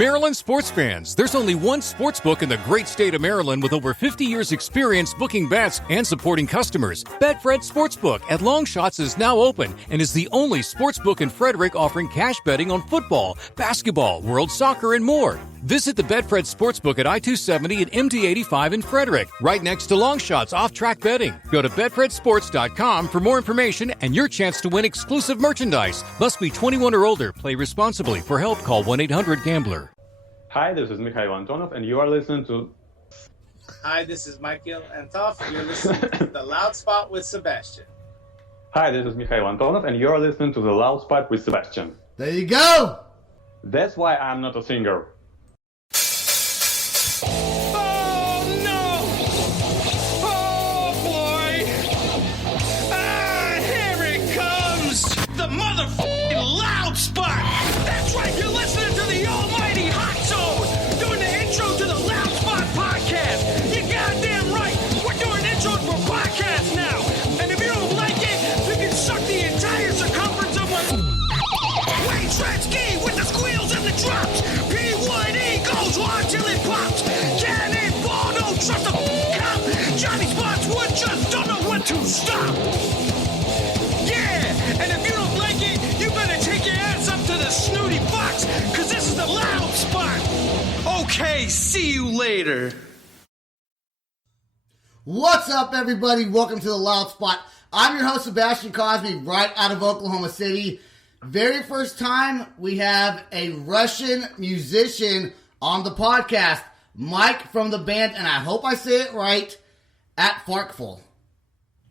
Maryland sports fans, there's only one sportsbook in the great state of Maryland with over 50 years experience booking bets and supporting customers. Betfred Sportsbook at Longshots is now open and is the only sportsbook in Frederick offering cash betting on football, basketball, world soccer, and more. Visit the Betfred Sportsbook at I-270 and MD-85 in Frederick, right next to Longshots off-track betting. Go to BetfredSports.com for more information and your chance to win exclusive merchandise. Must be 21 or older. Play responsibly. For help, call 1-800-GAMBLER. Hi, this is Mikhail Antonov, and you are listening to... Hi, this is Mikhail Antonov. You're listening to The Loud Spot with Sebastian. Hi, this is Mikhail Antonov, and you are listening to The Loud Spot with Sebastian. There you go! That's why I'm not a singer. Loud Spot! That's right, you're listening to the almighty Hot Zone, doing the intro to the Loud Spot podcast. You're goddamn right, we're doing intros for podcasts now. And if you don't like it, you can suck the entire circumference of my Wayne Tretzky with the squeals and the drops. P1E goes on till it pops. Cannonball, don't trust a cop. Johnny Spotswood just don't know when to stop. Yeah, and if you don't like it, you better take your ass up to the snooty box, cause this is the Loud Spot. Okay, see you later. What's up, everybody? Welcome to the Loud Spot. I'm your host, Sebastian Cosby, right out of Oklahoma City. Very first time we have a Russian musician on the podcast, Mike from the band, and I hope I say it right, Atprarkfall.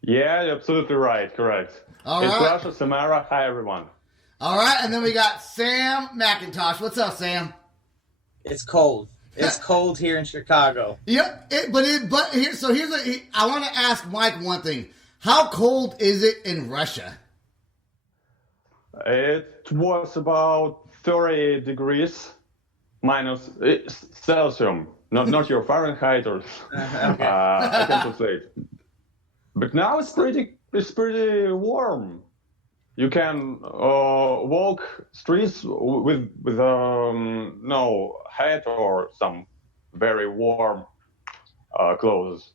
Yeah, absolutely right, correct. All it's right. Russia, Samara, hi everyone. All right, and then we got Sam McIntosh. What's up, Sam? It's cold. It's cold here in Chicago. Yeah, here's I want to ask Mike one thing. How cold is it in Russia? It was about 30 degrees minus Celsius, not your Fahrenheit or Okay. I can translate. But now it's pretty warm. You can walk streets with no hat or some very warm clothes.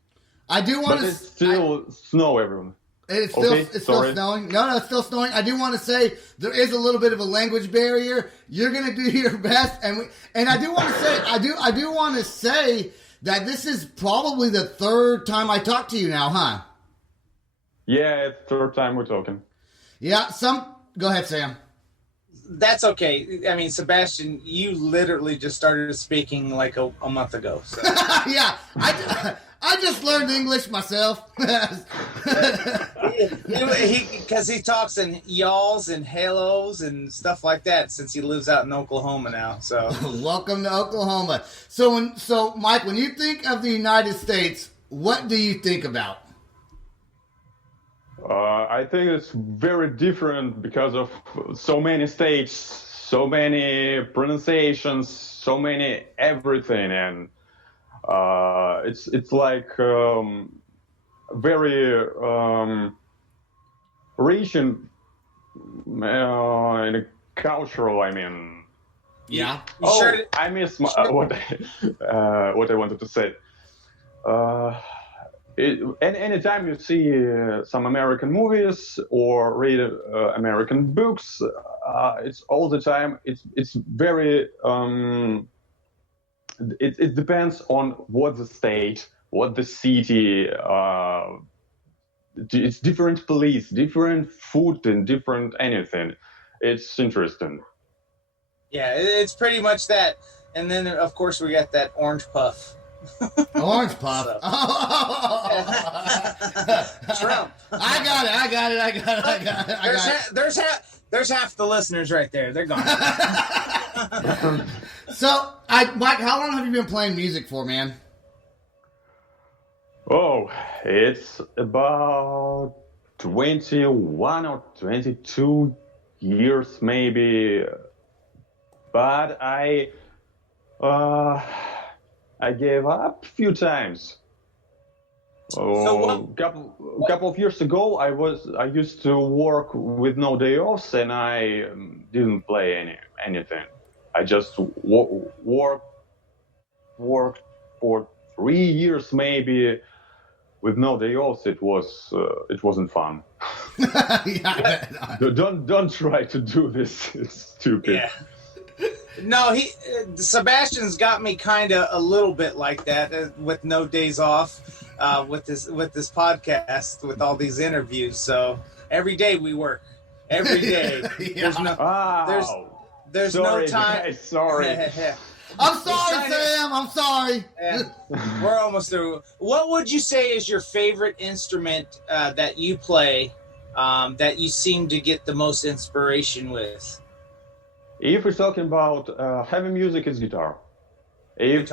I do want to. But it's still snow, everyone. It's still Okay, it's still sorry. snowing. No, it's still snowing. I do want to say there is a little bit of a language barrier. You're going to do your best, and I do want to say I do want to say that this is probably the third time I talk to you now, huh? Yeah, it's third time we're talking. Yeah. Go ahead, Sam. That's okay. I mean, Sebastian, you literally just started speaking like a month ago. So. Yeah, I just learned English myself. Because he talks in y'alls and halos and stuff like that since he lives out in Oklahoma now. So Welcome to Oklahoma. So Mike, when you think of the United States, what do you think about? I think it's very different because of so many states, so many pronunciations, so many everything, and it's like very rich in a cultural. I mean, Yeah. I miss what I wanted to say. Anytime you see some American movies or read American books, it's all the time. It's very. It depends on what the state, what the city. It's different police, different food, and different anything. It's interesting. yeah, it's pretty much that. And then of course we got that orange puff. Orange puff. So. Trump. I got it. There's half the listeners right there. They're gone. So, Mike, how long have you been playing music for, man? Oh, it's about 21 or 22 years maybe. But I gave up a few times. Couple of years ago, I used to work with no day offs, and I didn't play anything. I just worked for 3 years maybe with no day off. It wasn't fun. Yeah, Don't try to do this. It's stupid. Yeah. No, Sebastian's got me kind of a little bit like that with no days off, with this podcast, with all these interviews. So every day we work. Every day. Yeah. There's Sorry, no time. Guys, sorry. I'm sorry, Sam. I'm sorry. We're almost through. What would you say is your favorite instrument that you play, that you seem to get the most inspiration with? If we're talking about heavy music, it's guitar. If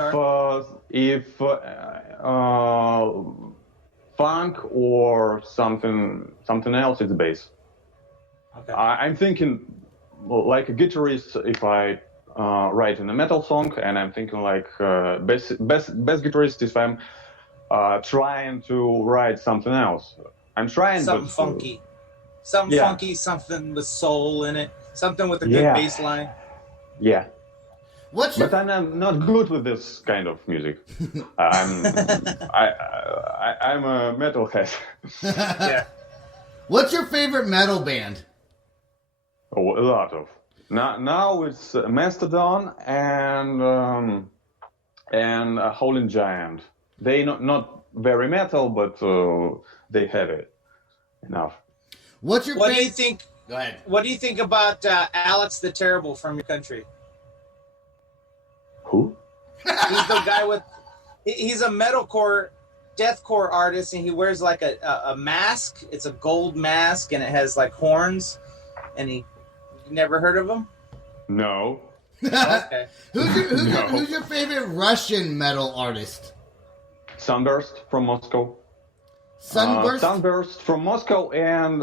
funk or something else, it's bass. Okay. I'm thinking like a guitarist. If I write in a metal song, and I'm thinking like bass guitarist if I'm trying to write something else. I'm trying something funky, funky, something with soul in it, something with a good bass line. Yeah. But I'm not good with this kind of music. I'm a metalhead. Yeah. What's your favorite metal band? Oh, a lot of. Now it's Mastodon and Howling Giant. They not very metal, but they have it enough. What do you think? Go ahead. What do you think about Alex the Terrible from your country? Who? He's the guy with. He's a metalcore, deathcore artist, and he wears like a mask. It's a gold mask, and it has like horns. And you never heard of him? No. Okay. Who's your favorite Russian metal artist? Sunburst from Moscow. Sunburst from Moscow, and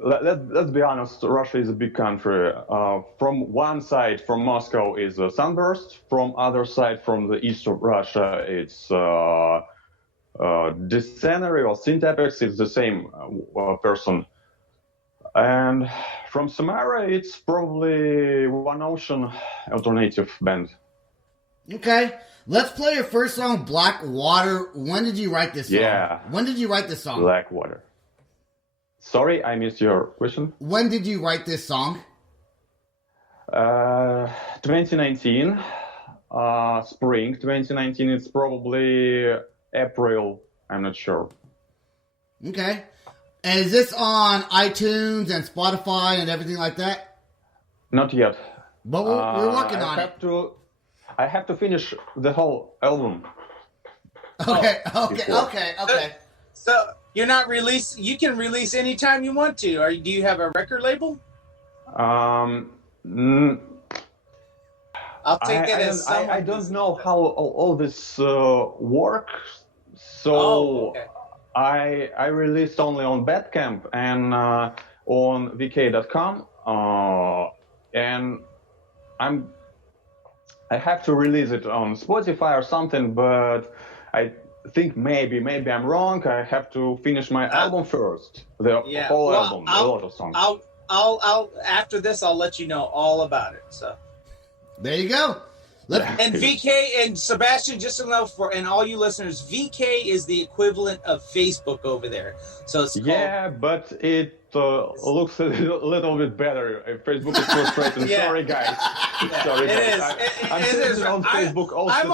let's be honest, Russia is a big country. From one side, from Moscow, is Sunburst. From other side, from the east of Russia, it's Dictionary or Syntapex. It's the same person. And from Samara, it's probably One Ocean alternative band. Okay. Let's play your first song, Black Water. When did you write this song? Yeah. When did you write this song? Black Water. Sorry, I missed your question. When did you write this song? 2019. Spring 2019. It's probably April. I'm not sure. Okay. And is this on iTunes and Spotify and everything like that? Not yet. But we're working on it. I have to finish the whole album. Okay. So you're not released. You can release anytime you want to. Do you have a record label? I'll take it as I don't know how all this works. So I released only on Bandcamp and on vk.com. And I have to release it on Spotify or something, but I think maybe I'm wrong. I have to finish my album first. The whole album, a lot of songs. I'll after this, I'll let you know all about it. So there you go. And VK and Sebastian, just to know and all you listeners, VK is the equivalent of Facebook over there. So it's but it looks a little bit better. Facebook is frustrating. Sorry, guys. Sorry, guys. I'm on Facebook all the time.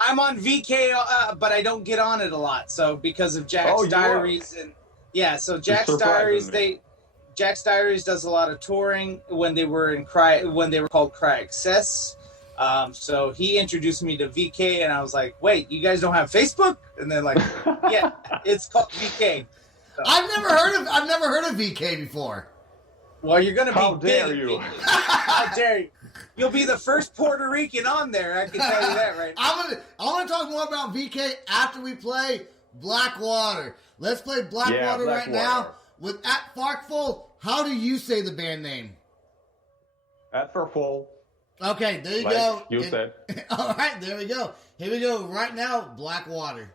I'm on VK, but I don't get on it a lot. So because of Jack's Diaries so Jack's Diaries, Jack's Diaries does a lot of touring when they were called Cry Excess. So he introduced me to VK, and I was like, "Wait, you guys don't have Facebook?" And they're like, "Yeah, it's called VK." So. I've never heard of VK before. Well, you're gonna be How dare big. you? How dare you? You'll be the first Puerto Rican on there. I can tell you that right now. I want to talk more about VK after we play Blackwater. Let's play Blackwater right now with Atprarkfall. How do you say the band name? Atprarkfall. Okay, there you go. You said. All right, there we go. Here we go. Right now, Blackwater.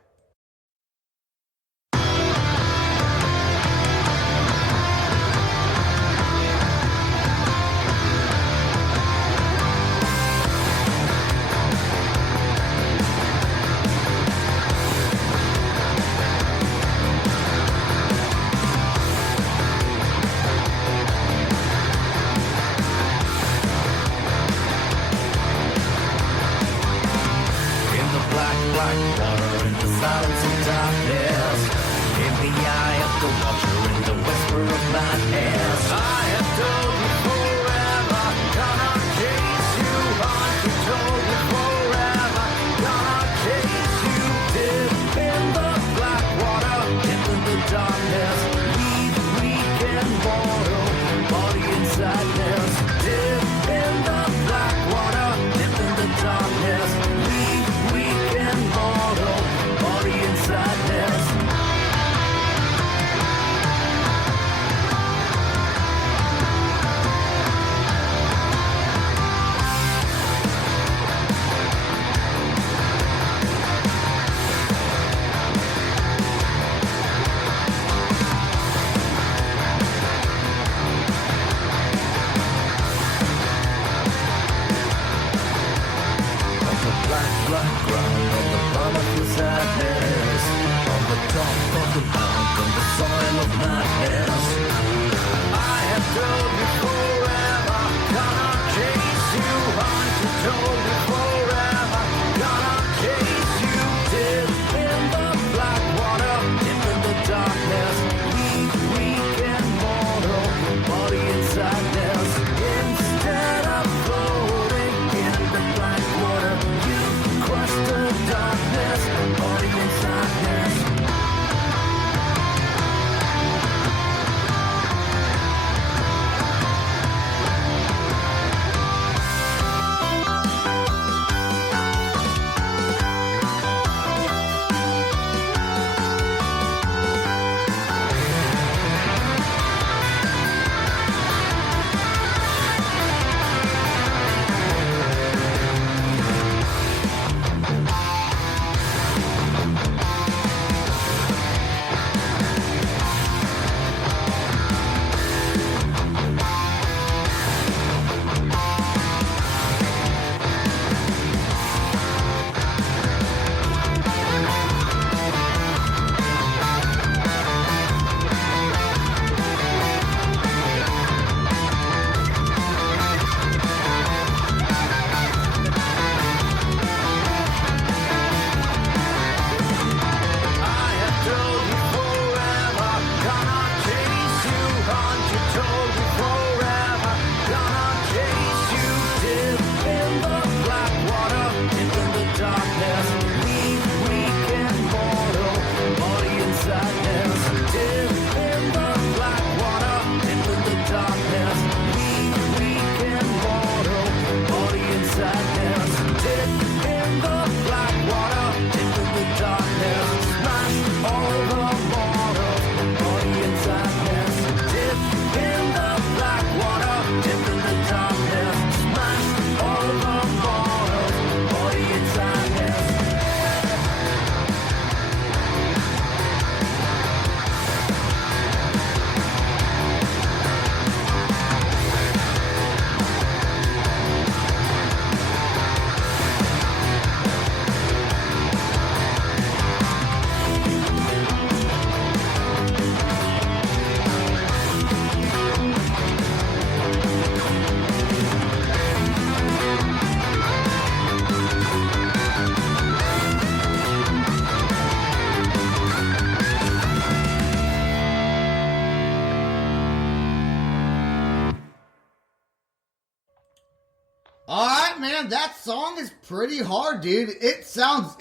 All right, man. That song is pretty hard, dude. It sounds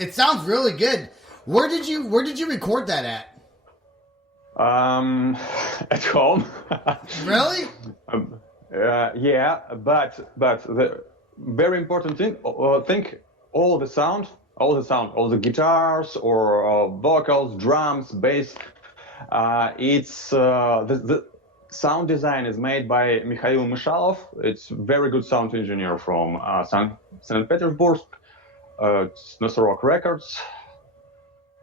really good. Where did you record that at? At home. Really? Yeah, but the very important thing, think all the sound, all the guitars or vocals, drums, bass. It's the sound design is made by Mikhail. It's very good sound engineer from St. Petersburg. It's Nosorok Records.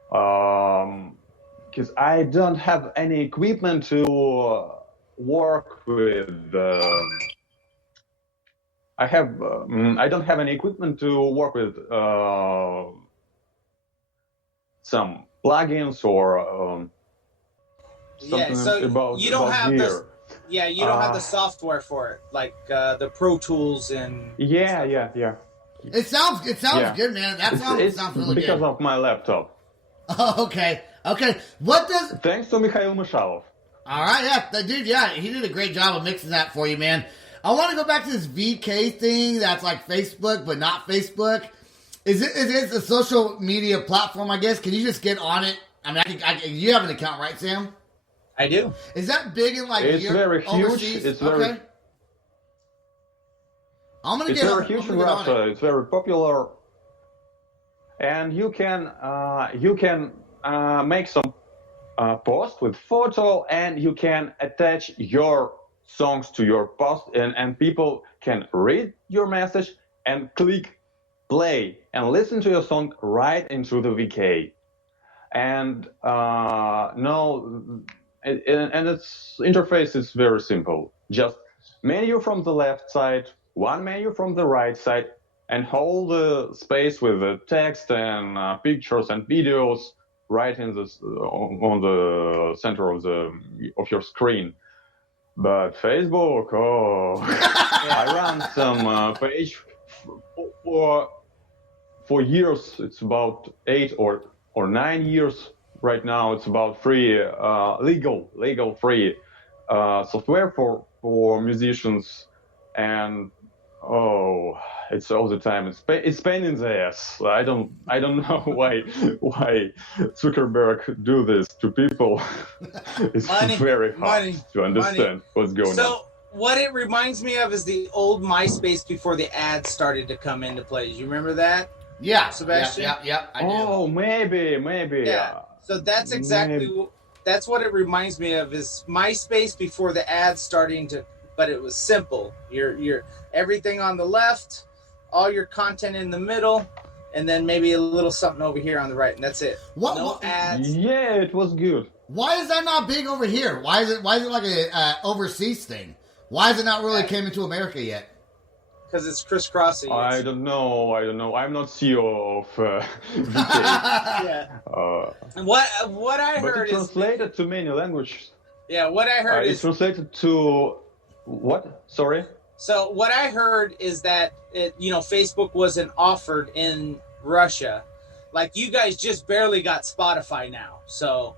Because I don't have any equipment to work with. I don't have any equipment to work with some plugins or something about you don't have gear. you don't have the software for it, like the Pro Tools and Yeah. It sounds good, man. That sounds really good. Because of my laptop. Oh, okay. What does? Thanks to Mikhail Mishalov. All right, yeah, dude, yeah, he did a great job of mixing that for you, man. I want to go back to this VK thing that's like Facebook, but not Facebook. Is it a social media platform, I guess? Can you just get on it? I mean, you have an account, right, Sam? I do. Is that big in like It's very huge. overseas? It's very. Okay. I'm gonna It's get very on, huge I'm in gonna get on Russia. it. It's very popular, and you can make some post with photo, and you can attach your songs to your post, and people can read your message and click play and listen to your song right into the VK. And its interface is very simple. Just menu from the left side, one menu from the right side, and hold the space with the text and pictures and videos right in this on the center of your screen. But Facebook, I ran some page for years. It's about 8 or 9 years right now. It's about free, legal free software for musicians, and it's all the time. It's pain in the ass. I don't know why Zuckerberg do this to people. It's very hard to understand what's going on. So what it reminds me of is the old MySpace before the ads started to come into play. Do you remember that? Yeah, Sebastian. Yeah. I do. Oh, maybe. Yeah. So that's exactly that's what it reminds me of, is MySpace before the ads starting to. But it was simple. Your everything on the left, all your content in the middle, and then maybe a little something over here on the right, and that's it. No ads. Yeah, it was good. Why is that not big over here? Why is it like a overseas thing? Why has it not really came into America yet? Because it's crisscrossing. I don't know. I'm not CEO of VK. Yeah. What I heard is translated to many languages. Yeah, what I heard is it's translated to what? Sorry. So what I heard is that Facebook wasn't offered in Russia. Like, you guys just barely got Spotify now. So,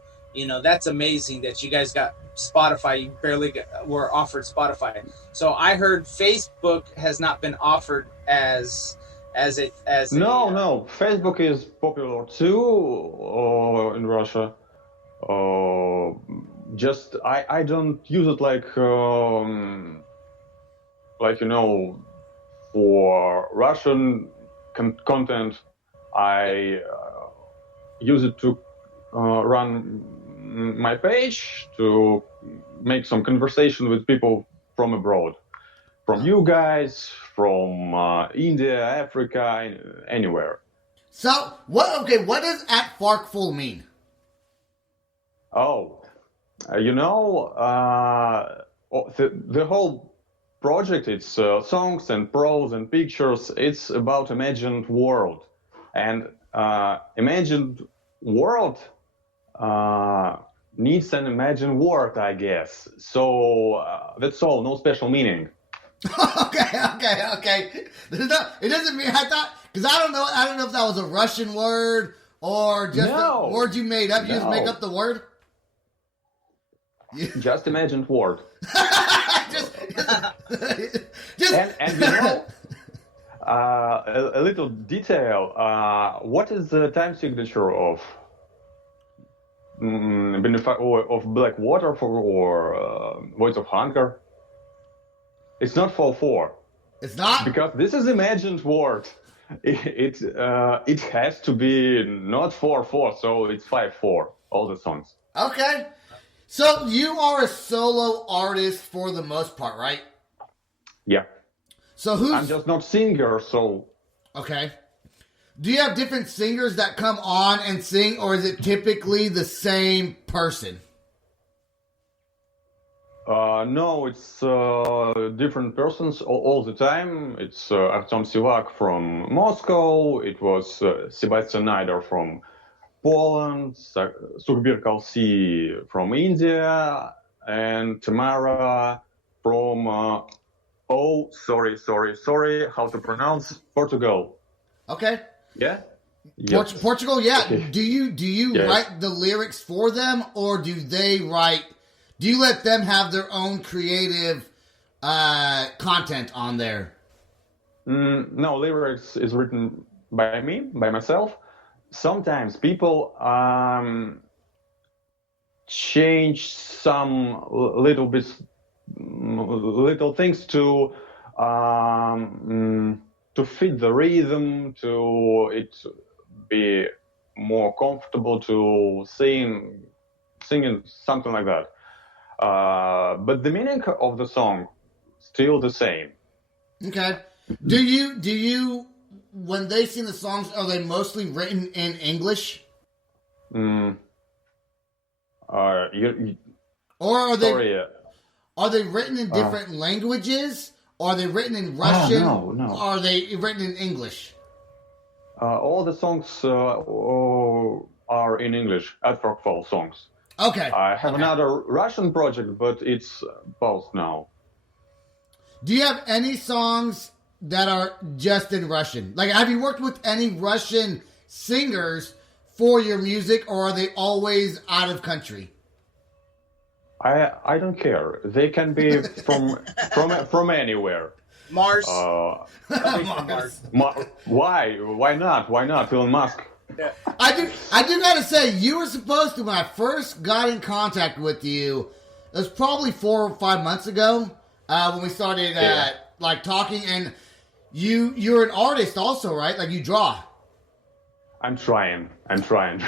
that's amazing that you guys got Spotify. You barely were offered Spotify. So I heard Facebook has not been offered as No. Facebook is popular too in Russia. Just I don't use it like for Russian content. I use it to run my page, to make some conversation with people from abroad, from you guys, from India, Africa, anywhere. So what does Atprarkfall mean? The whole project, it's songs and prose and pictures. It's about imagined world, and imagined world needs an imagined word, I guess. So that's all. No special meaning. Okay. It doesn't mean, I thought, because I don't know if that was a Russian word or just a word you made up. You just make up the word. Just imagined word. just and a little detail. What is the time signature of of Blackwater or Voice of Hunger? It's not 4/4. It's not? Because this is imagined word. It has to be not 4/4, so it's 5/4. All the songs. Okay. So you are a solo artist for the most part, right? Yeah. So who's... I'm just not singer, so... Okay. Do you have different singers that come on and sing, or is it typically the same person? No, it's different persons all the time. It's Artem Sivak from Moscow. It was Sebastian from Poland, Sukhbir Kalsi from India, and Tamara from... sorry, how to pronounce Portugal. Okay. Yeah? Yes. Portugal, yeah. Okay. Do you Yes. write the lyrics for them, or do you let them have their own creative content on there? No, lyrics is written by me, by myself. Sometimes people change some little things to fit the rhythm, to it be more comfortable to singing something like that. But the meaning of the song still the same. Okay. Do you when they sing the songs, are they mostly written in English? Or Or sorry. are they written in different languages? Are they written in Russian? No. Or are they written in English? All the songs are in English, Atprarkfall songs. Okay. I have another Russian project, but it's both now. Do you have any songs that are just in Russian? Like, have you worked with any Russian singers for your music, or are they always out of country? I don't care. They can be from anywhere. Mars. Why? Why not? Why not? Elon Musk. Yeah. I do gotta say, you were supposed to, when I first got in contact with you, it was probably 4 or 5 months ago, when we started talking, and you're an artist also, right? Like, you draw. I'm trying.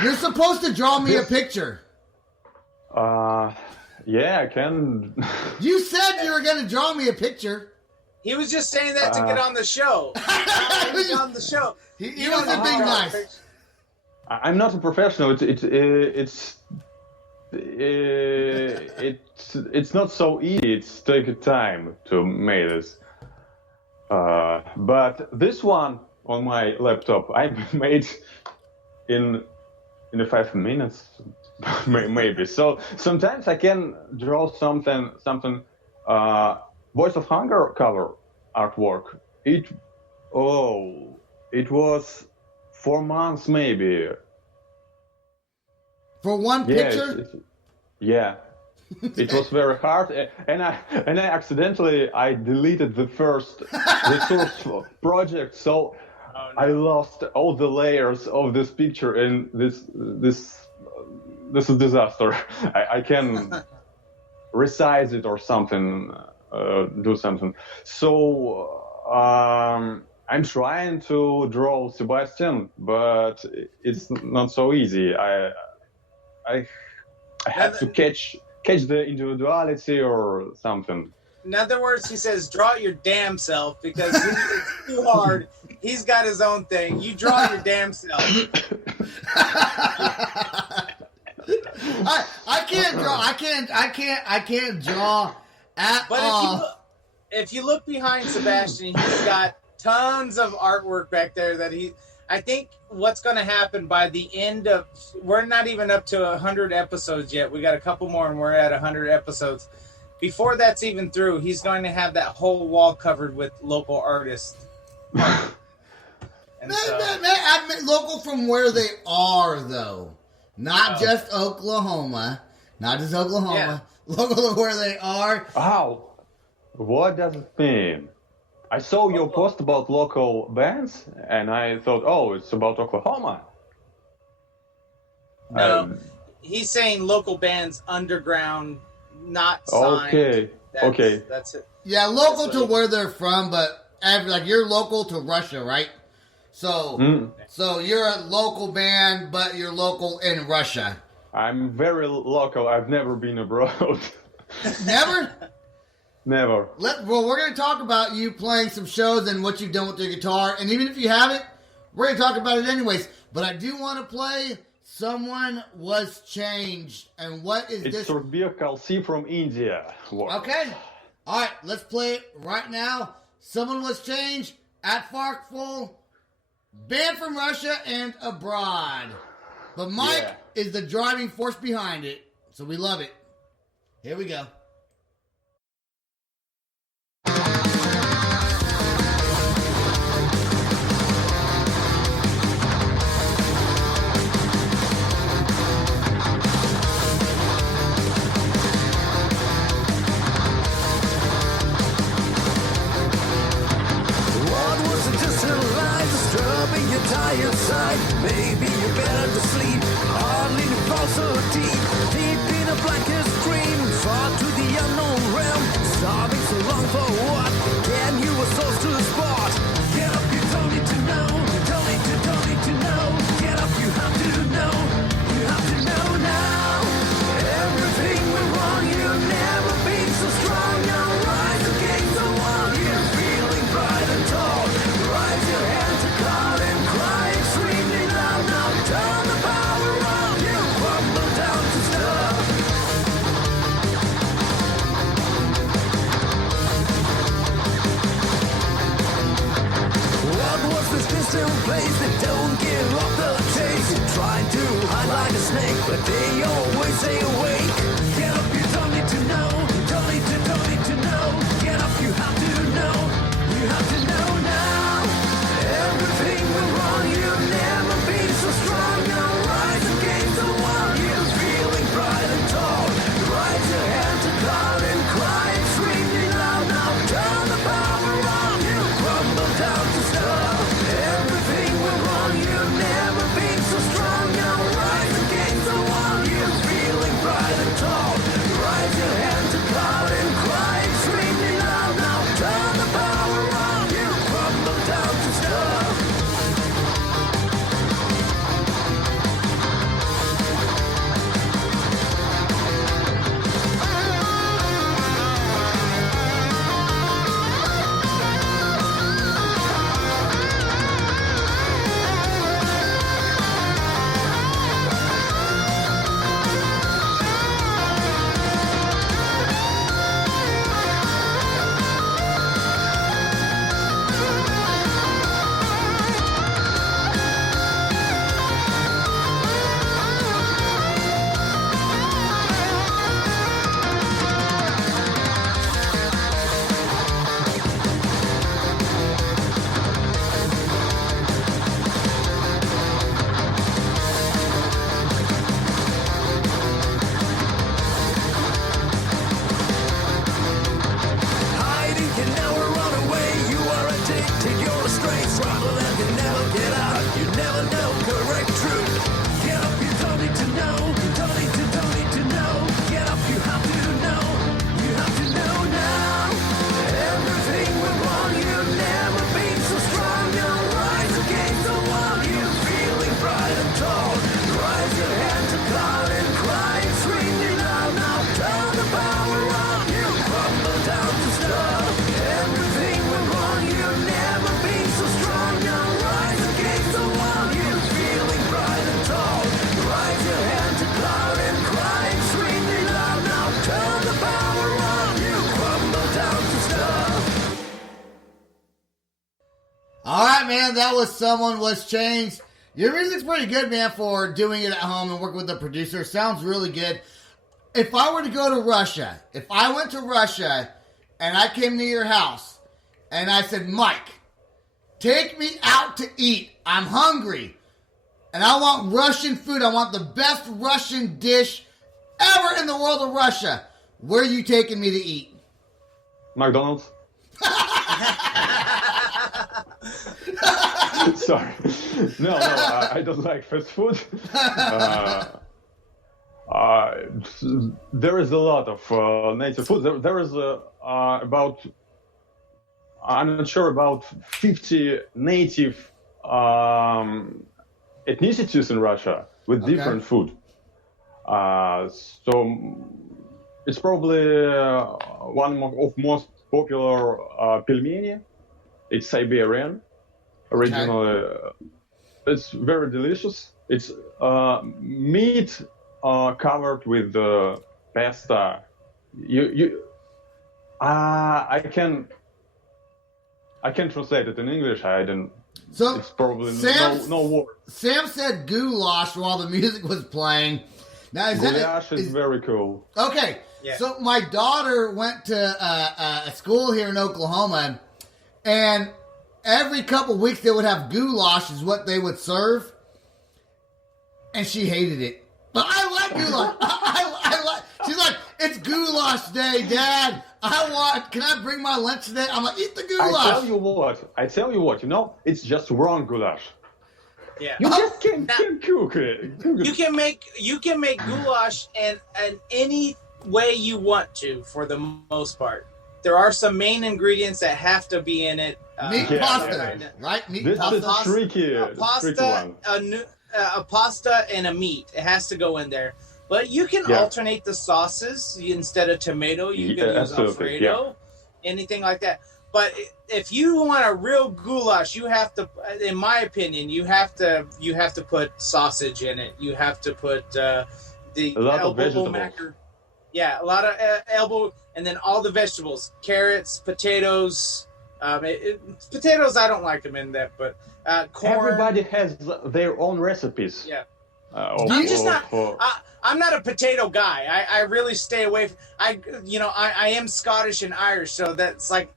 You're supposed to draw me a picture. Yeah, I can. You said you were gonna draw me a picture. He was just saying that to get on the show. He was on the show. He wasn't being nice. I'm not a professional. It's not so easy. It's taking time to make this. But this one on my laptop, I made in 5 minutes, maybe. So sometimes I can draw something. Voice of Hunger cover artwork. It was 4 months maybe. For one picture? Yeah. It was very hard, and I accidentally deleted the source project, so I lost all the layers of this picture, and this is a disaster. I can resize it or something, do something. So I'm trying to draw Sebastian, but it's not so easy. I have to catch the individuality or something. In other words, he says, draw your damn self, because it's too hard. He's got his own thing. You draw your damn self. I can't draw. I can't draw at all. But if you look behind Sebastian, he's got tons of artwork back there that I think what's going to happen by the end of, we're not even up to 100 episodes yet. We got a couple more and we're at 100 episodes. Before that's even through, he's going to have that whole wall covered with local artists. Local from where they are, though. Not just Oklahoma. Not just Oklahoma. Yeah. Local to where they are. Oh, what does it mean? I saw your post about local bands, and I thought, oh, it's about Oklahoma. No, he's saying local bands underground, not signed. Okay. That's it. Yeah, local to where they're from, but like you're local to Russia, right? So, so you're a local band, but you're local in Russia. I'm very local. I've never been abroad. Never? Never. Well, we're going to talk about you playing some shows and what you've done with your guitar. And even if you haven't, we're going to talk about it anyways. But I do want to play Someone Was Changed. And what is this? It's Surbir Kalsi from India. Okay. All right, let's play it right now. Someone Was Changed, ATPHARKFALL, band from Russia and abroad. But Mike is the driving force behind it, so we love it. Here we go. Your tired side, maybe you're better to sleep. Hardly to fall so deep, deep in a blanket scream, far to the unknown realm. Starving so long for what? Can you a source to the spot? Get up, you don't need to know. Don't need to know. Get up, you have to know. You have to know now. Everything went wrong, you've never been so strong. Now rise against the wall, you're feeling bright and tall. Rise your hand to God and cry extremely loud. Now turn the power on, you crumble down to stuff. What was this distant place that don't give up the chase? You try to hide like a snake, but they always stay awake. Get up, you don't need to know. Don't need to know. Get up, you have to know. You have to know now. Everything went wrong, you've never been so strong. Now rise against the wall, you're feeling bright and tall. Raise your hand to God and cry extremely loud. Now turn the power on, you crumble down to stuff. Everything went wrong, you've never been so strong. Now rise against the wall, you're feeling bright and tall. Raise your hand to God and cry extremely loud. Now turn the power on, you crumble down to stuff. Hiding can never run away. You are addicted, you're a strange struggle and you never get out. You never know correct truth. Get up, you don't need to know. Don't need to know. Get up, you have to know. You have to know now. Everything went wrong, you've never been so strong. Now rise against the wall, you're feeling bright and tall. Raise your hand to God and cry extremely loud. Now turn the power on, you crumble down to stuff. Everything went wrong, you've never been so strong. Now rise against the wall, you're feeling bright and tall. Raise your hand to God and cry extremely loud. Now turn the power on, you crumble down to stuff. All right, man, that was Someone Was Changed. Your music's pretty good, man, for doing it at home and working with the producer. Sounds really good. If I were to go to Russia, if I went to Russia and I came to your house and I said, Mike, take me out to eat. I'm hungry. And I want Russian food. I want the best Russian dish ever in the world of Russia. Where are you taking me to eat? McDonald's. Sorry. No, I don't like fast food. There is a lot of native food. There is about, I'm not sure, about 50 native ethnicities in Russia with different food. So it's probably one of most popular pelmeni. It's Siberian. Originally, it's very delicious. It's meat covered with pasta. I can translate it in English. I didn't. So it's probably no word. Sam said goulash while the music was playing. Now Goulash is very cool. Okay, so my daughter went to a school here in Oklahoma, and every couple weeks they would have goulash is what they would serve, and she hated it. But I like goulash. I like. She's like, it's goulash day, Dad. Can I bring my lunch today? I'm like, eat the goulash. I tell you what, it's just wrong goulash. Yeah. You just can't cook it. You can make goulash in any way you want to, for the most part. There are some main ingredients that have to be in it. Meat pasta, right? Meat pasta. This is tricky one. A pasta and a meat. It has to go in there. But you can alternate the sauces. Instead of tomato, you can use Alfredo, anything like that. But if you want a real goulash, you have to, in my opinion, you have to put sausage in it. You have to put the elbow macar. Yeah, a lot of elbow, and then all the vegetables: carrots, potatoes. Potatoes, I don't like them in that, but corn. Everybody has their own recipes. Yeah. I'm not a potato guy. I really stay away from. I am Scottish and Irish, so it's like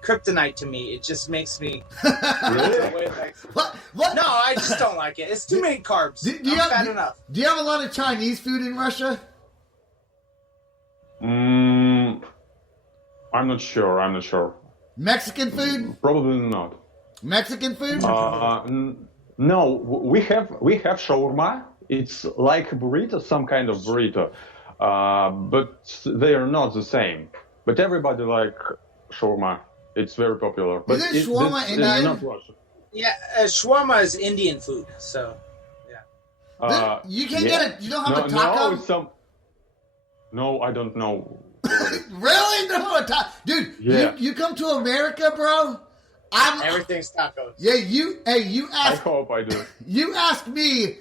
kryptonite to me. It just makes me. Really? What? No, I just don't like it. It's too many carbs. I'm fat enough. Do you have a lot of Chinese food in Russia? I'm not sure. Mexican food? Probably not. Mexican food? No, we have shawarma. It's like a burrito, some kind of burrito, but they are not the same. But everybody like shawarma. It's very popular. But Isn't shawarma Indian? It's not Russian. Yeah, shawarma is Indian food. So, yeah. You can't get it. You don't have a taco. No, I don't know. Really? No, dude. Yeah. You come to America, bro. Everything's tacos. Yeah, you ask. I hope I do. You ask me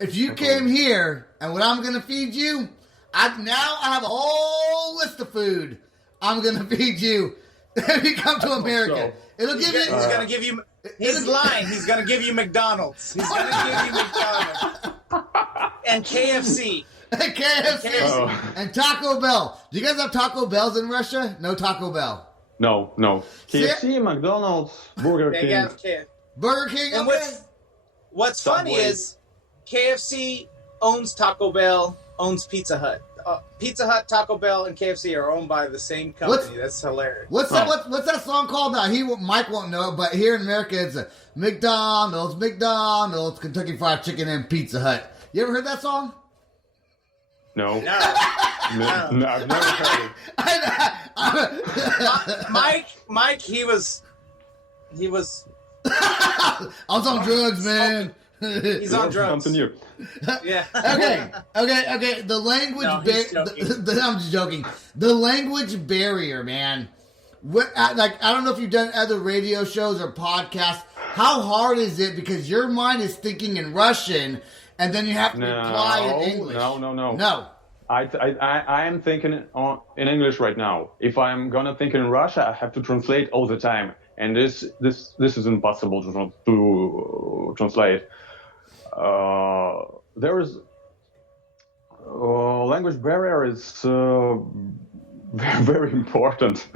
if you came here and what I'm gonna feed you. I have a whole list of food I'm gonna feed you if you come to America. It'll give you. He's gonna give you. He's lying. He's gonna give you McDonald's. He's gonna give you McDonald's and KFC. KFC and Taco Bell. Do you guys have Taco Bells in Russia? No Taco Bell. No. KFC, McDonald's, Burger King. Burger King. And okay. what's funny is KFC owns Taco Bell, owns Pizza Hut. Pizza Hut, Taco Bell, and KFC are owned by the same company. That's hilarious. What's that song called? Now Mike won't know it, but here in America it's McDonald's, Kentucky Fried Chicken, and Pizza Hut. You ever heard that song? No. I've never heard it. Mike, he was. I was on drugs, man. He's on drugs. Something new. Yeah. Okay. The language. No, I'm just joking. The language barrier, man. I don't know if you've done other radio shows or podcasts. How hard is it? Because your mind is thinking in Russian, and then you have to reply in English. No. I am thinking in English right now. If I'm gonna think in Russia, I have to translate all the time, and this is impossible to translate. There is language barrier is very, very important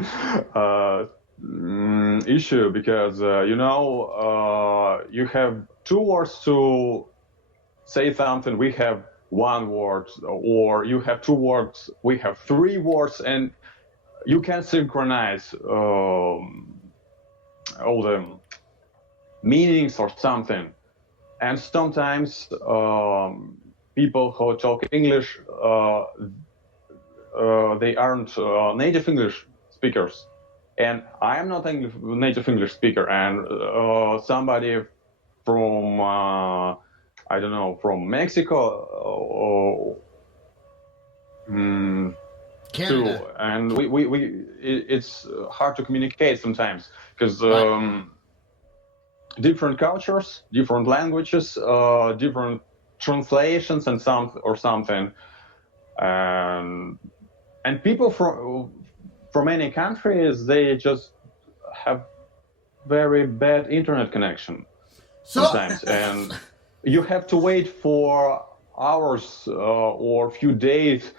issue because you have two words to say something. We have one word, or you have two words. We have three words, and you can synchronize all the meanings or something. And sometimes people who talk English, they aren't native English speakers. And I am not a native English speaker. And somebody from, I don't know, from Mexico Canada. too. And it's hard to communicate sometimes because different cultures, different languages, different translations and something. And people from many countries, they just have very bad internet connection sometimes. And you have to wait for hours or a few days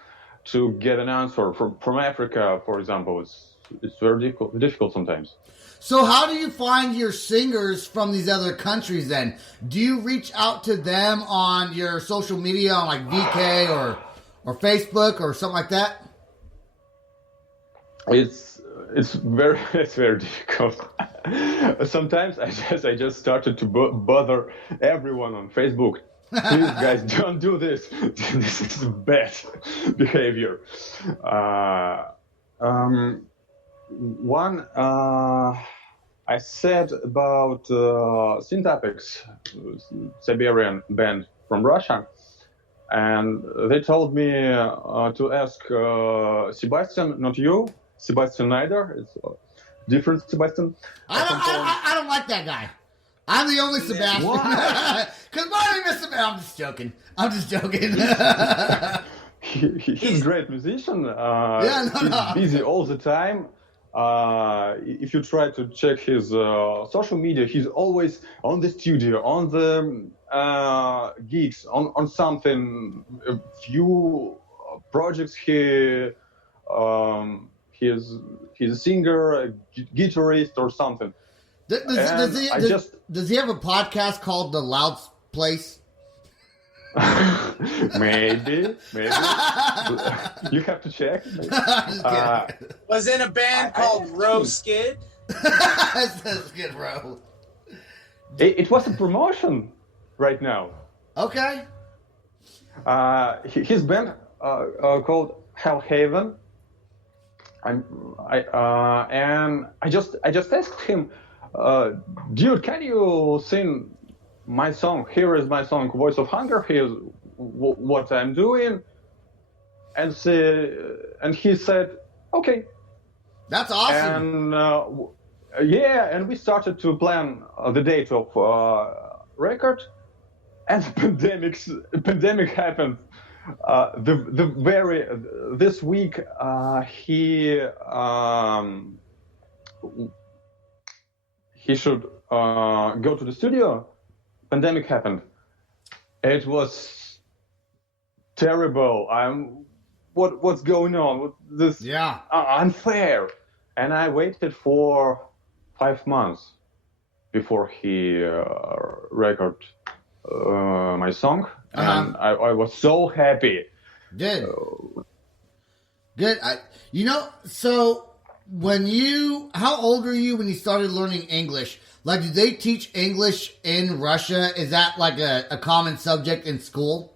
to get an answer from Africa, for example. It's very difficult sometimes. So how do you find your singers from these other countries then? Do you reach out to them on your social media, on like VK or Facebook or something like that? It's very difficult. Sometimes I just started to bother everyone on Facebook. Please, guys, don't do this. This is bad behavior. One, I said about Syntapex, Siberian band from Russia, and they told me to ask Sebastian, not you, Sebastian neither. It's a different Sebastian. I don't like that guy. I'm the only Sebastian. Because my name is Sebastian. I'm just joking. He's a great musician. He's busy all the time. If you try to check his social media, he's always on the studio, on the gigs, on something. A few projects he's a singer, a guitarist, or something. Does he have a podcast called The Loud Place? Maybe. You have to check. Was in a band called Row Skid. Skid Row. It was a promotion right now. Okay. His band called Hellhaven. And I just asked him, dude, can you sing my song? Here is my song, Voice of Hunger. Here's what I'm doing. And he said, okay. That's awesome. And and we started to plan the date of record. And pandemic happened. This week he should go to the studio. Pandemic happened. It was terrible. What's going on? This unfair. And I waited for 5 months before he recorded my song, and I was so happy. Good. Good. So how old were you when you started learning English? Like, did they teach English in Russia? Is that like a common subject in school?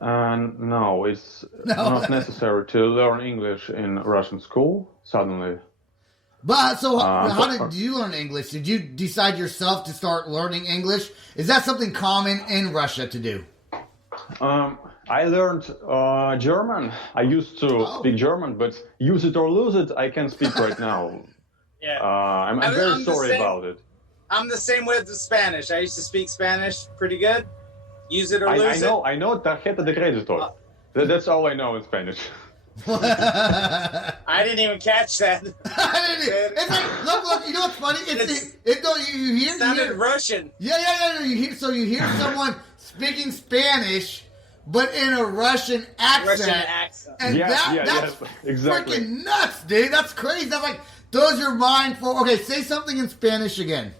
No, it's not necessary to learn English in Russian school suddenly. But so how did you learn English? Did you decide yourself to start learning English? Is that something common in Russia to do? I learned German. I used to speak German, but use it or lose it, I can't speak right now. Yeah. I'm very sorry about it. I'm the same with the Spanish. I used to speak Spanish pretty good. Use it or lose it. I know tarjeta de crédito. That's all I know in Spanish. I didn't even catch that. It's like, look, you know what's funny? You hear sounded Russian. Yeah. You hear someone speaking Spanish, but in a Russian accent. And that's exactly. Freaking nuts, dude. That's crazy. That's like, throws your mind for, okay, say something in Spanish again.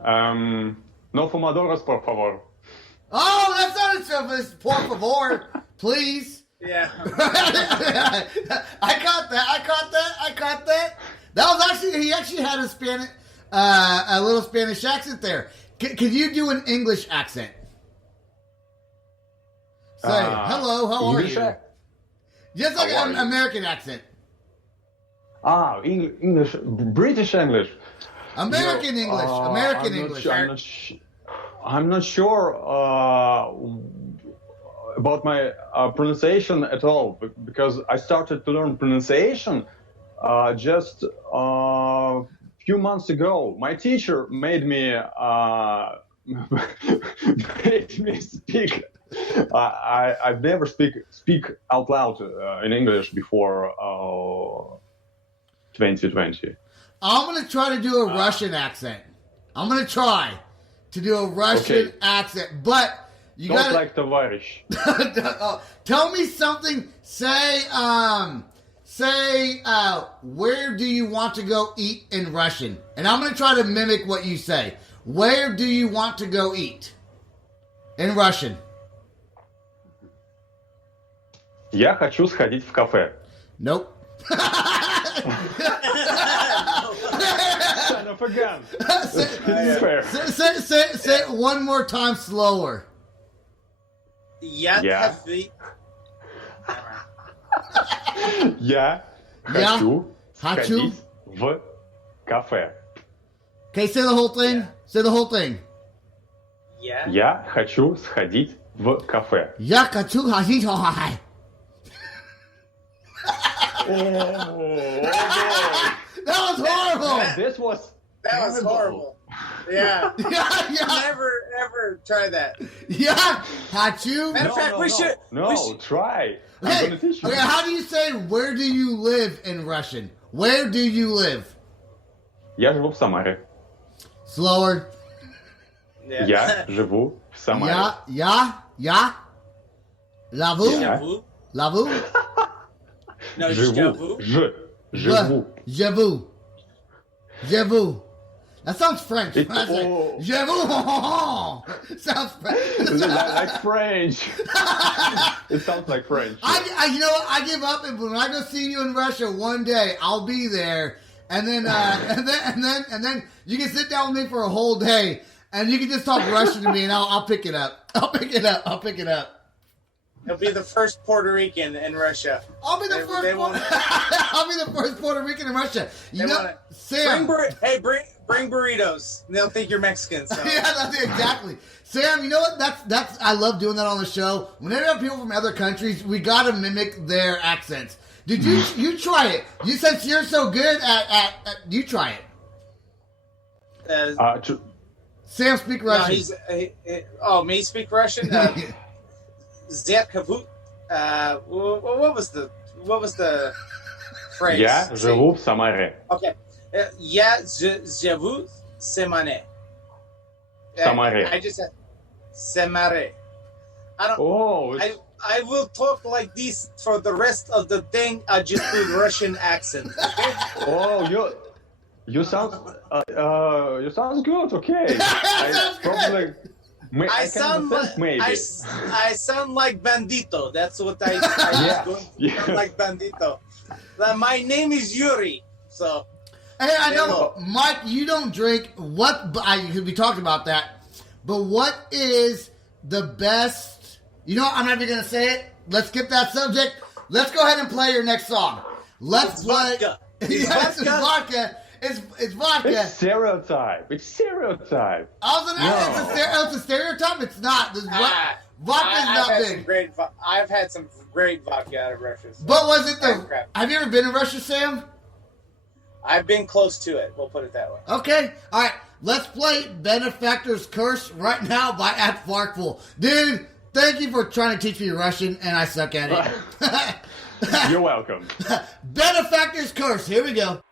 No fumadoras, por favor. Oh, that's not a service. Por favor, please. Yeah. I caught that. That was actually, he actually had a little Spanish accent there. Could you do an English accent? Say, hello, how are you? Just like an American accent. English, British English. American English. I'm not sure about my pronunciation at all, because I started to learn pronunciation just a few months ago. My teacher made me speak. I've never speak out loud in English before 2020. I'm going to try to do a Russian accent. I'm going to try to do a Russian accent, but you got like товарищ. Tell me something. Say, where do you want to go eat in Russian? And I'm going to try to mimic what you say. Where do you want to go eat in Russian? Я хочу сходить в кафе. Nope. Son of a gun. Say it one more time slower. Yeah. Я хочу сходить в кафе. Okay, say the whole thing. Say the whole thing. Yeah. Я хочу сходить в кафе. Я хочу сходить в кафе. That was horrible. That was horrible. Yeah. Never ever try that. Yeah. Хочу. Matter of fact, we should. Try. I'm Hey, gonna teach you. okay, how do you say where do you live in Russian? Where do you live? Я живу в Самаре. Slower. Yeah. Я живу в Самаре. Я. Лаву. J'avoue. Лаву. No, Живу. j'avoue. Живу. J'avoue. That sounds French. It's When I say, all- J'avoue. Sounds French. Like French. It sounds like French. I you know what? I give up, and when I go see you in Russia one day, I'll be there, and then and then you can sit down with me for a whole day, and you can just talk Russian to me, and I'll pick it up. I'll pick it up. He'll be the first Puerto Rican in Russia. I'll be the first. I'll be the first Puerto Rican in Russia. You know, Sam. Bring burritos. They'll think you're Mexican. So. Yeah, that's it, exactly. Sam, you know what? That's. I love doing that on the show. Whenever I have people from other countries, we gotta mimic their accents. Did you try it? You said you're so good at you try it. Sam, speak Russian. No, me speak Russian. Zet kavut. What was the phrase? Я живу в Самаре. Okay. Я живу в Самаре. Самаре. I just said Samare. I will talk like this for the rest of the thing. I just do Russian accent. Okay? Oh, you sound good. Okay. I sound like Bandito. That's what I sound like Bandito. My name is Yuri. So. Hey, I know, Mike, you don't drink. We talked about that. But what is the best? You know what? I'm not even going to say it. Let's skip that subject. Let's go ahead and play your next song. Let's play. Vodka. Yes, it's vodka. It's vodka. It's stereotype. I was going to ask, it's a stereotype? It's not. Vodka's not big. I've had some great vodka out of Russia. So But was it have you ever been to Russia, Sam? I've been close to it. We'll put it that way. Okay. All right. Let's play Benefactor's Curse right now by Atprarkfall. Dude, thank you for trying to teach me Russian, and I suck at it. You're welcome. Benefactor's Curse. Here we go.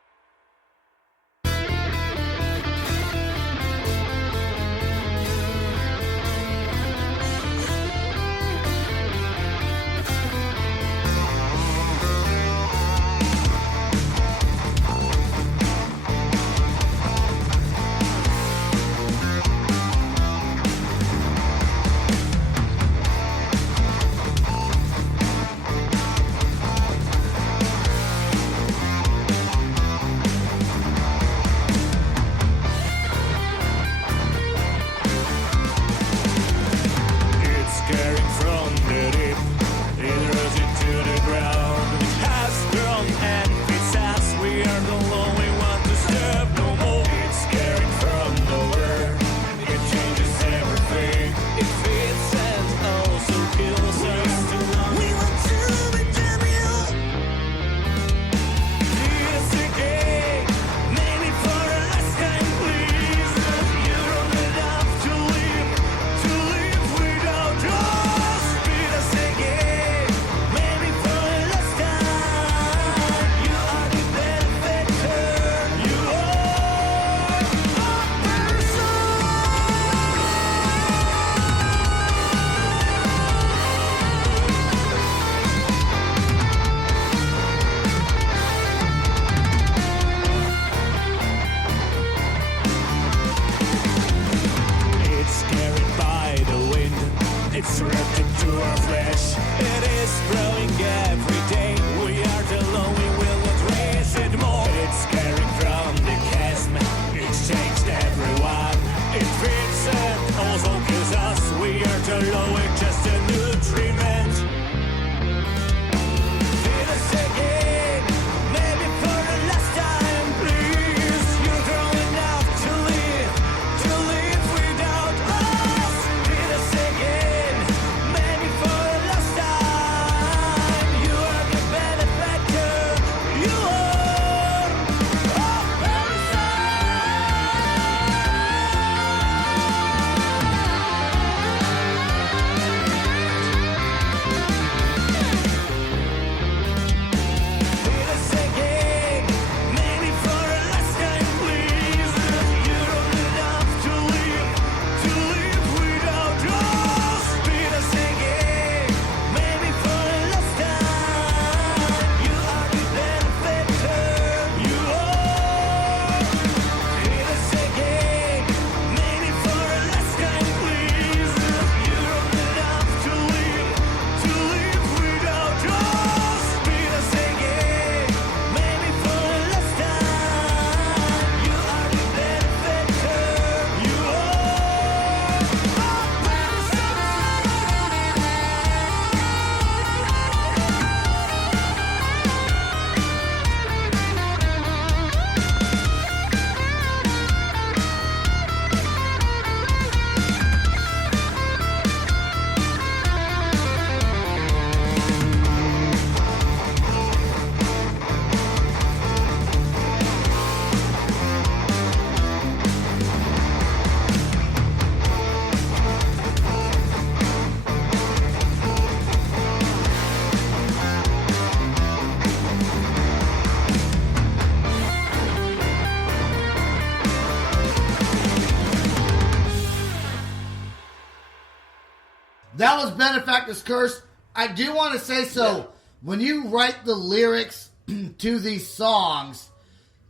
That was Benefactor's Curse. I do want to say so. When you write the lyrics to these songs,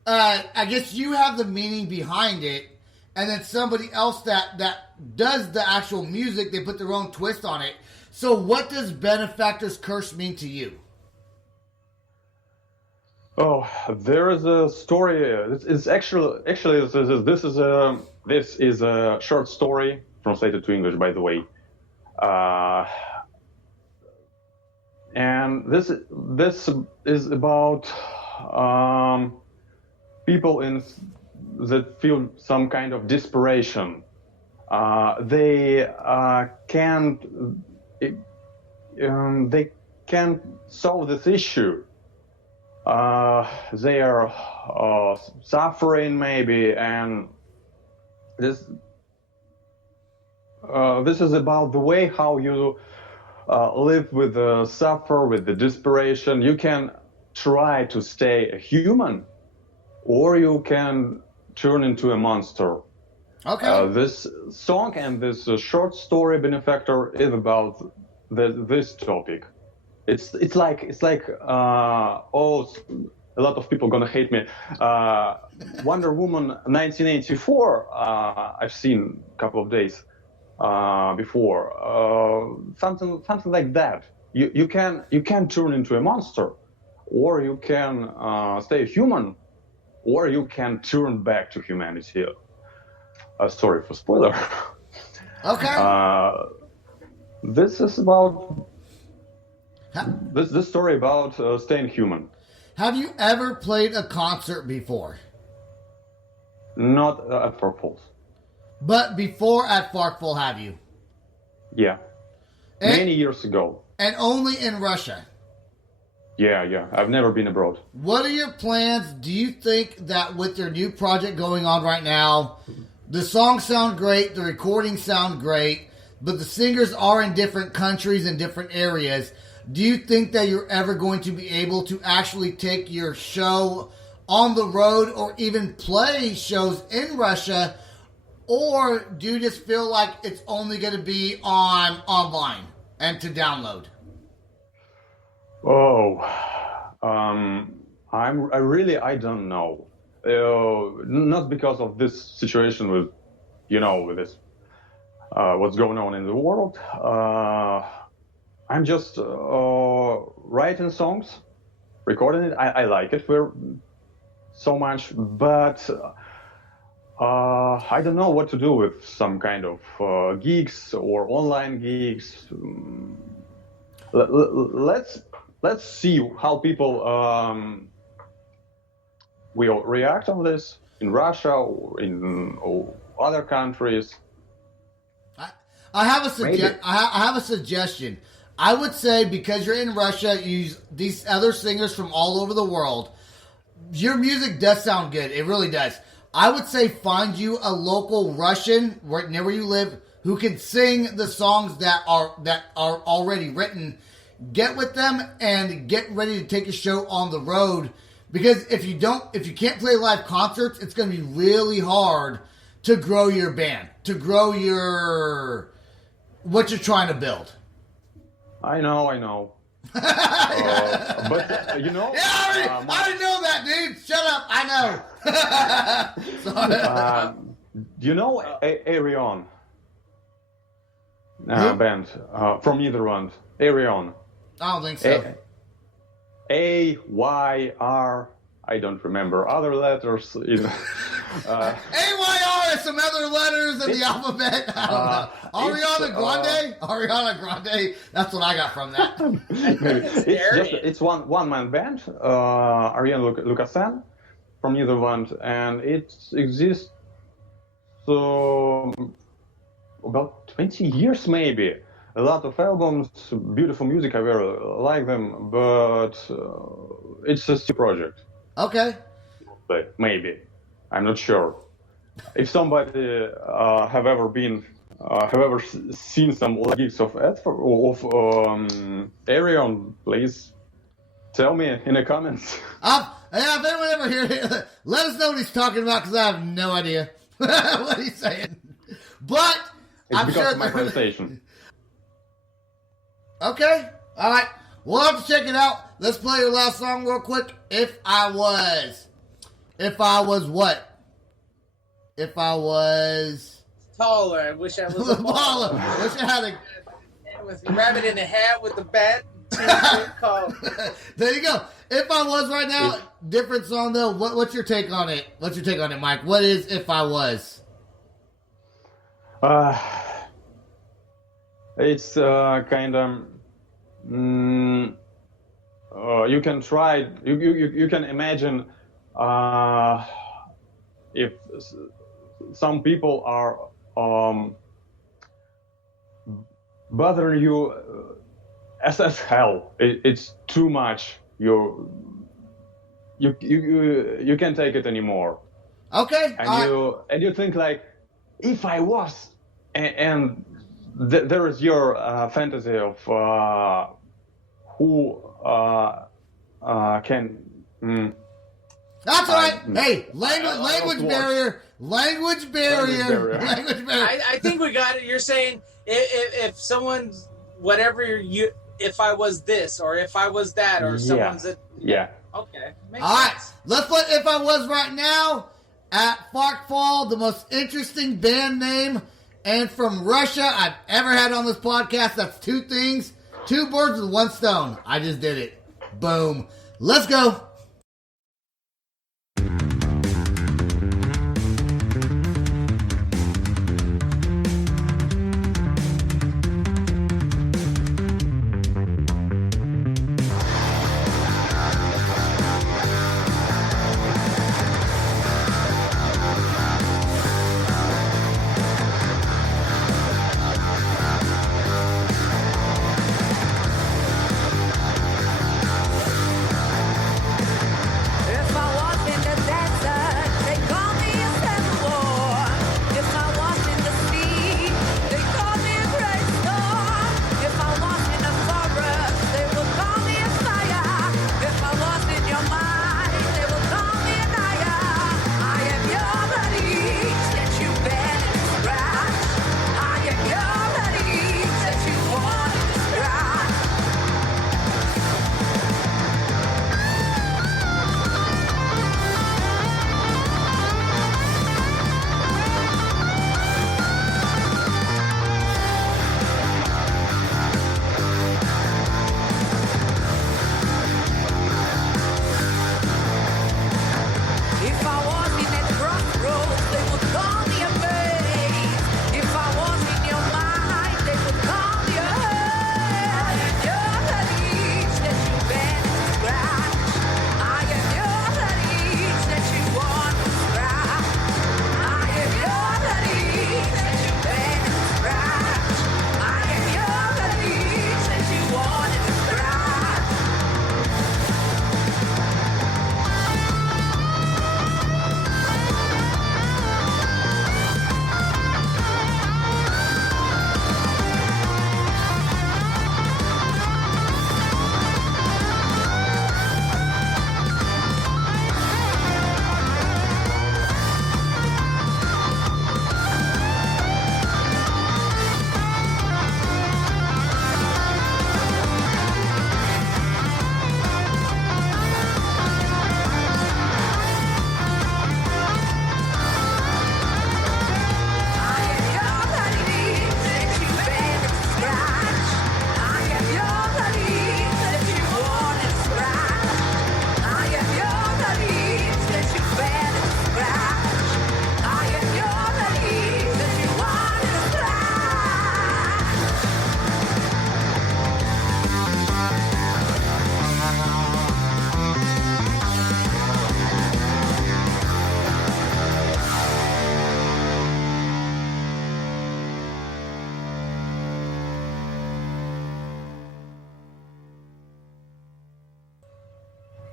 I guess you have the meaning behind it, and then somebody else that does the actual music, they put their own twist on it. So what does Benefactor's Curse mean to you? Oh, there is a story. It's actually this is a short story translated to English, by the way. And this is about people that feel some kind of desperation. They can't solve this issue. They are suffering maybe, and this is about the way how you live with the suffer, with the desperation. You can try to stay a human, or you can turn into a monster. Okay. This song and this short story, Benefactor, is about this topic. It's like a lot of people gonna hate me. Wonder Woman 1984. I've seen a couple of days before. Something like that. You can turn into a monster, or you can stay human, or you can turn back to humanity. Sorry for spoiler. Okay. This is about this story about staying human. Have you ever played a concert before? Not at Atprarkfall. But before Atprarkfall, have you? Yeah. Many years ago. And only in Russia? Yeah. I've never been abroad. What are your plans? Do you think that with their new project going on right now, the songs sound great, the recordings sound great, but the singers are in different countries and different areas? Do you think that you're ever going to be able to actually take your show on the road or even play shows in Russia? Or do you just feel like it's only going to be online and to download? Oh, I don't know. Not because of this situation with this, what's going on in the world. I'm just writing songs, recording it. I like it so much, but I don't know what to do with some kind of gigs or online gigs. Let's see how people will react on this in Russia or in other countries. I have a suggestion. I would say, because you're in Russia, you use these other singers from all over the world. Your music does sound good. It really does. I would say find you a local Russian right near where you live who can sing the songs that are already written. Get with them and get ready to take a show on the road. Because if you can't play live concerts, it's going to be really hard to grow your band, to grow what you're trying to build. I know. But Yeah, I didn't know that, dude. Shut up. I know. Do you know Arion? Band from Netherlands. Arion. I don't think so. AYR. I don't remember other letters. AYR is some other letters in the alphabet. I don't know. Ariana Grande. That's what I got from that. It's one man band. Ariane Lucassen from Netherlands, and it exists about 20 years maybe. A lot of albums, beautiful music. I very like them, but it's a still project. Okay. Maybe. I'm not sure. If somebody have ever seen some gigs of Arion, please tell me in the comments. If anyone ever hears it, let us know what he's talking about, because I have no idea what he's saying. But it's I'm because sure of my pronunciation. Okay. All right. We'll have to check it out. Let's play your last song real quick. If I was what? If I was taller, I wish I was a baller. Wish I had a with rabbit in a hat with the bat. There you go. If I was right now, different song though. What's your take on it? What's your take on it, Mike? What is If I Was? It's kind of. You can try. You can imagine if some people are bothering you as hell. It's too much. You can't take it anymore. Okay. And you think like, if I was, and there is your fantasy of who can. That's all right. Hey, language barrier. Language barrier. I think we got it. You're saying if someone's whatever if I was this or if I was that or someone's yeah. Okay. All right. Let's put If I Was right now. Atprarkfall, the most interesting band name, and from Russia I've ever had on this podcast. That's two things. Two birds with one stone. I just did it. Boom. Let's go.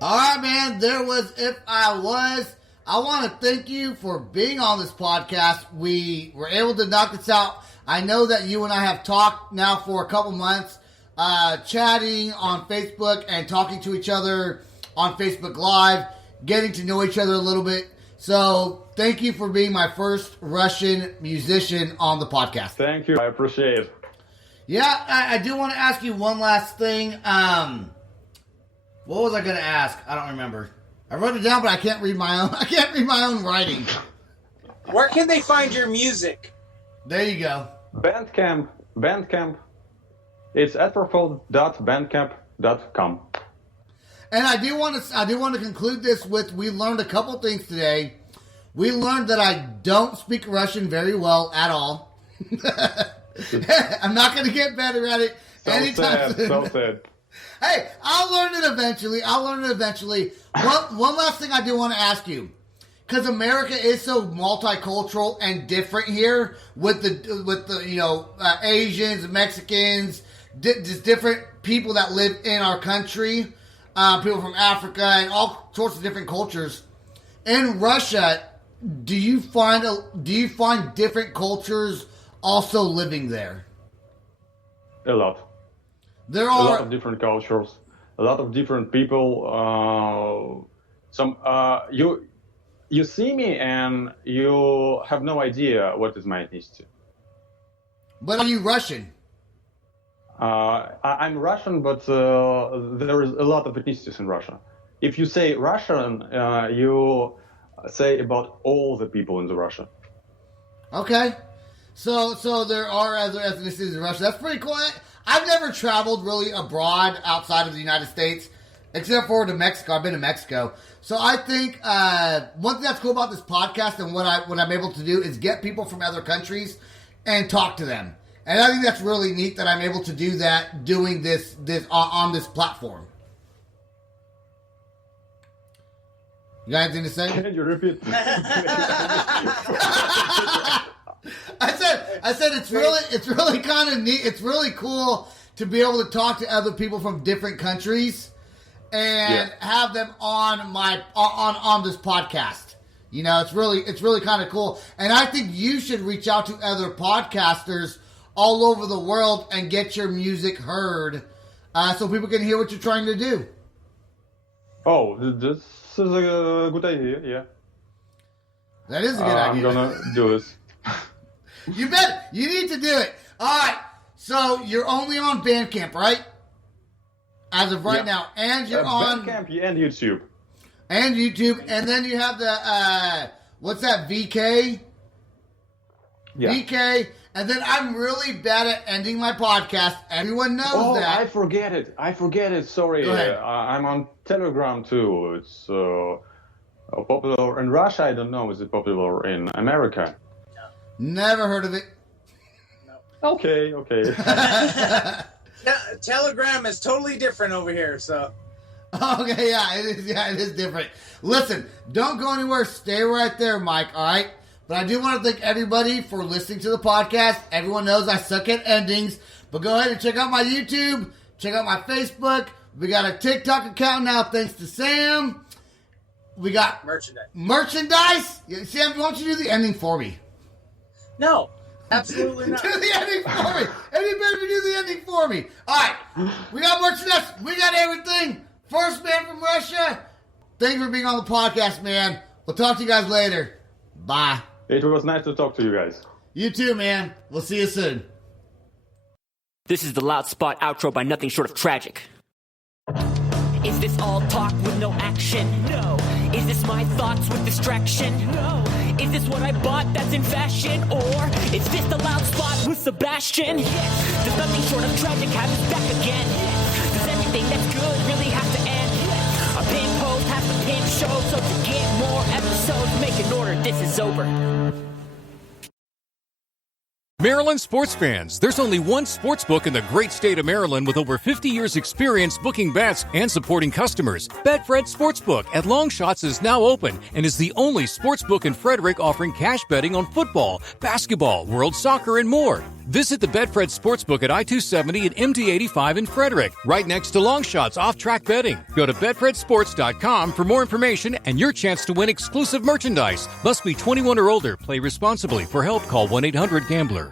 All right, man. There was If I Was. I want to thank you for being on this podcast. We were able to knock this out. I know that you and I have talked now for a couple months, chatting on Facebook and talking to each other on Facebook Live, getting to know each other a little bit. So thank you for being my first Russian musician on the podcast. Thank you. I appreciate it. Yeah, I do want to ask you one last thing. What was I going to ask? I don't remember. I wrote it down, but I can't read my own. I can't read my own writing. Where can they find your music? There you go. Bandcamp. It's atprarkfall.bandcamp.com. And I do want to conclude this with, we learned a couple things today. We learned that I don't speak Russian very well at all. I'm not going to get better at it anytime soon. So sad. Hey, I'll learn it eventually. One last thing I do want to ask you, because America is so multicultural and different here with the Asians, Mexicans, just different people that live in our country, people from Africa and all sorts of different cultures. In Russia, do you find different cultures also living there? A lot. There are a lot of different cultures, a lot of different people. You see me and you have no idea what is my ethnicity. But are you Russian? I'm Russian, but there is a lot of ethnicities in Russia. If you say Russian, you say about all the people in Russia. Okay. So there are other ethnicities in Russia. That's pretty cool. I've never traveled really abroad outside of the United States, except for to Mexico. I've been to Mexico. So I think one thing that's cool about this podcast and what I'm able to do is get people from other countries and talk to them. And I think that's really neat that I'm able to do that doing this on this platform. You got anything to say? Can you repeat? I said it's really kind of neat. It's really cool to be able to talk to other people from different countries and have them on on this podcast. You know, it's really kind of cool. And I think you should reach out to other podcasters all over the world and get your music heard, so people can hear what you're trying to do. Oh, this is a good idea. Yeah. That is a good idea. I'm gonna do this. You bet. You need to do it. All right. So you're only on Bandcamp, right? As of right now, and you're on Bandcamp and YouTube. And YouTube, and then you have the what's that? VK. Yeah. VK, and then I'm really bad at ending my podcast. Everyone knows that. I forget it. Sorry. Go ahead. I'm on Telegram too. It's popular in Russia. I don't know. Is it popular in America? Never heard of it. No. Okay. Telegram is totally different over here, so. Okay, it is different. Listen, don't go anywhere. Stay right there, Mike, all right? But I do want to thank everybody for listening to the podcast. Everyone knows I suck at endings. But go ahead and check out my YouTube. Check out my Facebook. We got a TikTok account now, thanks to Sam. We got merchandise. Sam, why don't you do the ending for me? No, absolutely not. Do the ending for me. Anybody do the ending for me. All right. We got merchandise. We got everything. First man from Russia. Thank you for being on the podcast, man. We'll talk to you guys later. Bye. It was nice to talk to you guys. You too, man. We'll see you soon. This is the Loud Spot outro by Nothing Short of Tragic. Is this all talk with no action? No. Is this my thoughts with distraction? No. Is this what I bought that's in fashion? Or is this the Loud Spot with Sebastian? Yes. Does Nothing Short of Tragic have his back again? Yes. Does everything that's good really have to end? Yes. A pin post has to pin show, so to get more episodes, make an order, this is over. Maryland sports fans, there's only one sports book in the great state of Maryland with over 50 years experience booking bets and supporting customers. Betfred Sportsbook at Longshots is now open and is the only sports book in Frederick offering cash betting on football, basketball, world soccer, and more. Visit the Betfred Sportsbook at I-270 and MD-85 in Frederick, right next to Longshots off-track betting. Go to betfredsports.com for more information and your chance to win exclusive merchandise. Must be 21 or older. Play responsibly. For help, call 1-800-GAMBLER.